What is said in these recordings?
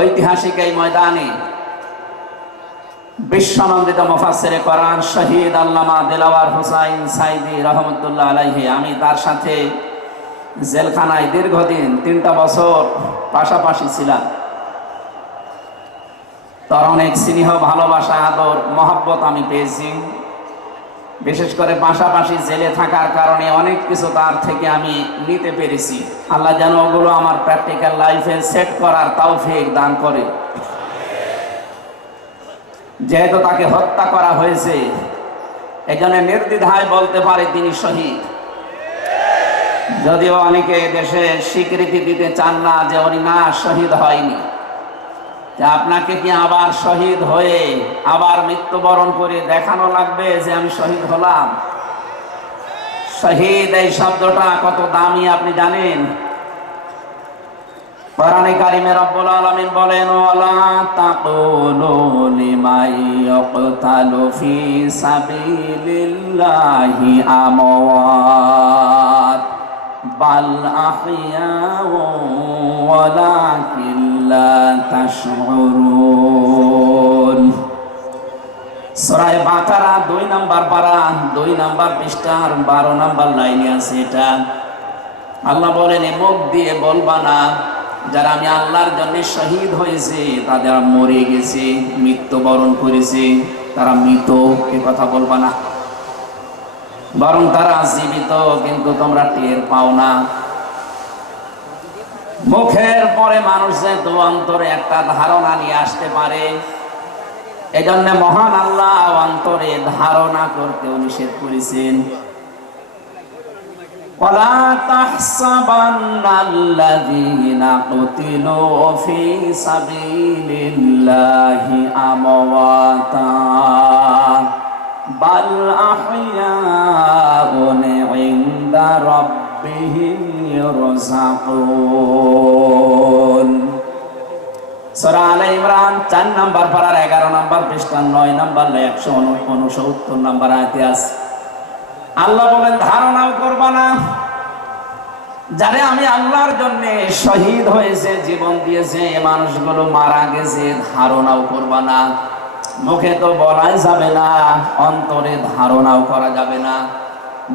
ঐতিহাসিক এই ময়দানে বিশ্বনন্দিত মুফাসসিরে কোরআন শহীদ আল্লামা দিলওয়ার হোসাইন সাইদি রহমতুল্লাহ আলাইহি, আমি তার সাথে জেলখানায় দীর্ঘদিন 3টা বছর পাশাপাশি ছিলাম। তার অনেক স্নেহ, ভালোবাসা, আদর, মহব্বত আমি পেয়েছি। বিশেষ করে পাশাপাশি জেলে থাকার কারণে অনেক কিছু তার থেকে আমি নিতে পেরেছি। আল্লাহ যেন ওগুলো আমার প্র্যাকটিক্যাল লাইফে সেট করার তৌফিক দান করে। যেহেতু তাকে হত্যা করা হয়েছে, এজন্য নির্দ্বিধায় বলতে পারে তিনি শহীদ। যদিও অনেকে দেশে স্বীকৃতি দিতে চান না যে উনি না শহীদ হয়নি। আপনাকে কি আবার শহীদ হয়ে আবার মৃত্যুবরণ করে দেখানো লাগবে যে আমি শহীদ হলাম? শহীদ এই শব্দটা কত দামি আপনি জানেন? কোরআনে কারিমে রব্বুল আলামিন বলেন, ওয়ালা তাকুলু লিমান ইয়াকতালু ফি সাবিলিল্লাহি আমওয়াত বাল আহইয়াউ ওয়ালাকিন লা তাশউরুন। সূরা বাকারা 2 নম্বর পারা 2 নম্বর পৃষ্ঠার 12 নম্বর লাইনে আছে এটা। আল্লাহ বলেন, মুখ দিয়ে বলবা না যারা আমি আল্লাহর জন্য শহীদ হয়েছে তাদের মরে গেছে, মৃত্যুবরণ করেছে, তারা মৃত, এ কথা বলবা না। বরং তারা জীবিত, কিন্তু তোমরা টের পাও না। মুখের পরে মানুষ যেহেতু অন্তরে একটা ধারণা নিয়ে আসতে পারে, এজন্য মহান আল্লাহ অন্তরে ধারণা করতেও নিষেধ করেছেন। ولا تحسبن الذين قتلوا في سبيل الله أمواتا بل أحياء عند ربهم يرزقون। সূরা আলে ইমরান 4 নম্বর পারার 11 নম্বর পৃষ্ঠা 9 নম্বর 169 নম্বর আয়াতে আছে। আল্লাহ বলেন, ধারণাও করবা না যারে আমি আল্লাহর জন্য শহীদ হয়েছে, জীবন দিয়েছে, এই মানুষগুলো মারা গেছে, ধারণাও করবা না। মুখে তো বলাই যাবে না, অন্তরে ধারণাও করা যাবে না।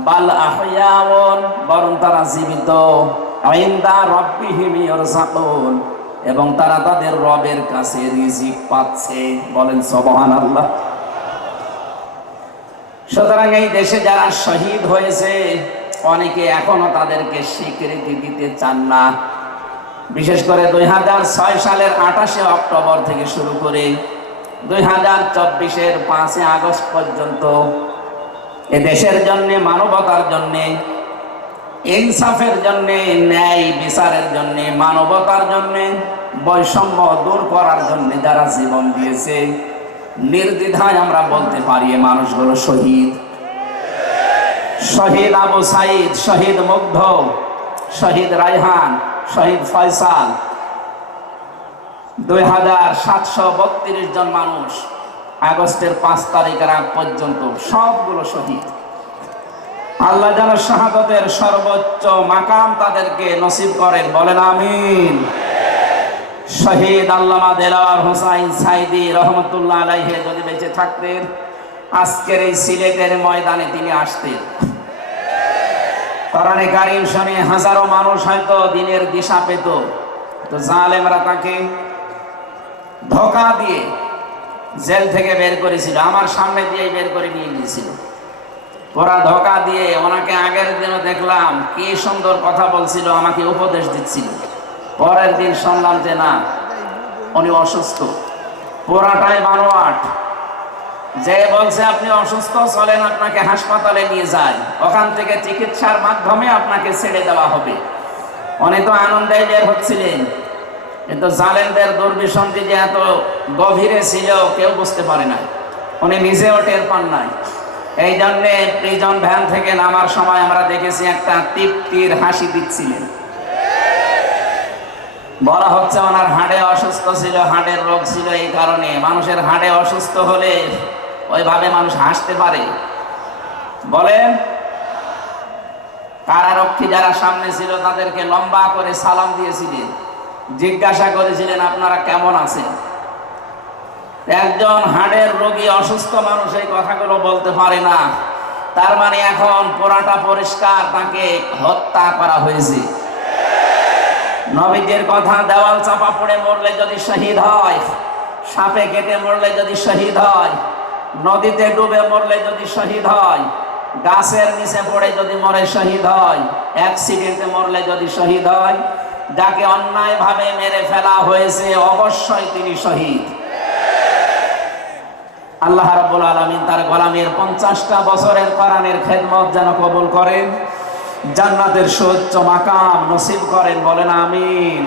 বাল আহইয়াউন, বরং তারা জীবিত, ইনদা রাব্বিহিম ইয়ারযাকুন, এবং তারা তাদের রবের কাছে রিজিক পাচ্ছে। বলেন সুবহানাল্লাহ। সুতরাং এই দেশে যারা শহীদ হয়েছে, অনেকে এখনো তাদেরকে স্বীকৃতি দিতে চান না। বিশেষ করে 2006 সালের 28 অক্টোবর থেকে শুরু করে 2024-এর 5 আগস্ট পর্যন্ত এ দেশের জন্য, মানবতার জন্য, ইনসাফের জন্য, ন্যায় বিচারের জন্য, মানবতার জন্য, বৈষম্য দূর করার জন্য যারা জীবন দিয়েছে, নির্দ্বিধায় আমরা বলতে পারি এ মানুষগুলো শহীদ। শহীদ আবু সাইদ, শহীদ মুগ্ধ, শহীদ রায়হান, শহীদ ফয়সাল, 2732 জন মানুষ আগস্টের 5 তারিখের আগ পর্যন্ত সবগুলো শহীদ। আল্লাহ যেন শাহাদাতের সর্বোচ্চ মাকাম তাদেরকে নসিব করেন, বলেন আমিন। শহীদ আল্লামা দিলওয়ার হোসাইন সাইদি রহমতুল্লাহ আলাইহি যদি বেঁচে থাকতেন, আজকের এই সিলেটের ময়দানে তিনি আসতেন। কোরআনে কারীম শুনে হাজারো মানুষ হয়তো দিনের দিশা পেত, তো জালেমরা তাকে ধোঁকা দিয়ে জেল থেকে বের করেছিল, আমার সামনে দিয়ে বের করে নিয়ে গিয়েছিল। ওরা ধোঁকা দিয়ে ওনাকে আগের দিনও দেখলাম কি সুন্দর কথা বলছিল, আমাকে উপদেশ দিচ্ছিল। পরের দিন শুনলাম যে না, উনি অসুস্থ, পুরাটাই বানোয়াট। যে বলছে আপনি অসুস্থ, চলেন আপনাকে হাসপাতালে নিয়ে যাই, ওখান থেকে চিকিৎসার মাধ্যমে আপনাকে ছেড়ে দেওয়া হবে। উনি তো আনন্দে বের হচ্ছিলেন, কিন্তু জালেমদের দুর্বিসন্ধি যে এত গভীরে ছিল কেউ বুঝতে পারে না, উনি নিজেও টের পান নাই। এই জন্যে প্রিজন ভ্যান থেকে নামার সময় আমরা দেখেছি একটা তৃপ্তির হাসি দিচ্ছিলেন। বলা হচ্ছে ওনার হাড়ে অসুস্থ ছিল, হাড়ের রোগ ছিল। এই কারণে মানুষের হাড়ে অসুস্থ হলে ওইভাবে মানুষ হাসতে পারে? বলেন, কারারক্ষী যারা সামনে ছিল তাদেরকে লম্বা করে সালাম দিয়েছিলেন। জিজ্ঞাসা করেছিলেন আপনারা কেমন আছেন। একজন হাড়ের রোগী অসুস্থ মানুষ এই কথাগুলো বলতে পারে না, তার মানে এখন পুরাটা পরিষ্কার, তাকে হত্যা করা হয়েছে। নবীজির কথা, দেওয়াল চাপা পড়ে মরলে যদি শহীদ হয়, সাপে কেটে মরলে যদি শহীদ হয়, নদীতে ডুবে মরলে যদি শহীদ হয়, গাছের নিচে পড়ে যদি মরে শহীদ হয়, অ্যাক্সিডেন্টে মরলে যদি শহীদ হয়, যাকে অন্যায়ভাবে মেরে ফেলা হয়েছে অবশ্যই তিনি শহীদ। আল্লাহ রাব্বুল আলামিন তার গোলামের 50টা বছরের কোরআনের খেদমত যেন কবুল করেন, জান্নাতের সুউচ্চ মাকাম নসিব করেন, বলেন আমিন।